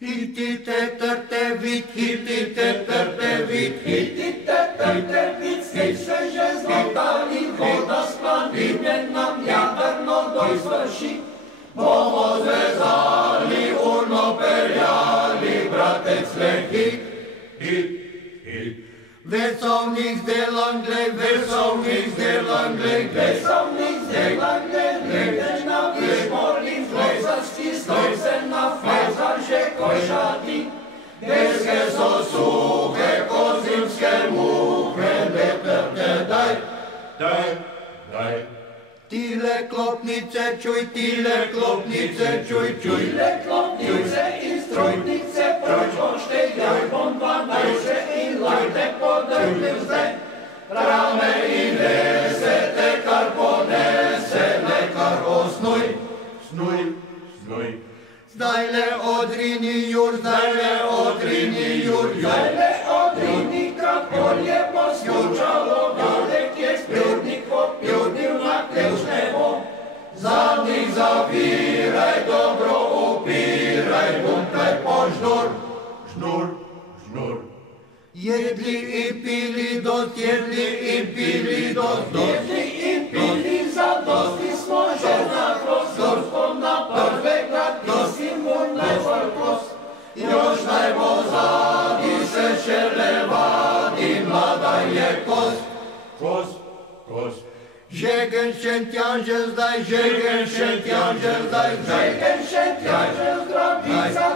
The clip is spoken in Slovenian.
Hitite tărtevit, hitite tărtevit, hitite tărtevit, stice že zlotali, voda splanine nam jaderno dojsvrši. Bomo zvezali, urno peljali, bratec le hit, hit, hit. Versovnik zdelan, glej, versovnik zdelan, glej, versovnik zdelan, glej, glej, na višmornik, flezarski stoj se na flezar, že košati. Deske so suhe, ko zimske muhe, veter te daj, daj, daj. Tile klopnice čuj, tile klopnice čuj, čuj. Tile klopnice in strojnice, proč poštejaj, bom 12 in lajte podrgnem zdaj. Rame in lese, te kar ponese, lekar osnuj, snuj, snuj. Zdajle odrini jur, zdajle odrini jur, zdajle odrini kapolje poskučalo, gadek je spilnik popilnil na ključ nebo. Zadnjih zaviraj, dobro upiraj, bunkaj po žnur, žnur, žnur. Jedli in pili dost, jedli in pili dost, jedli in pili zadosti smo že na prostor, na prve gladnosti mu najbolj prost. Još najbozadi se šele vadi, mlada je kost, kost, kost. Žegen šentjanže zdaj, žegen šentjanže zdaj, žegen šentjanže zdravica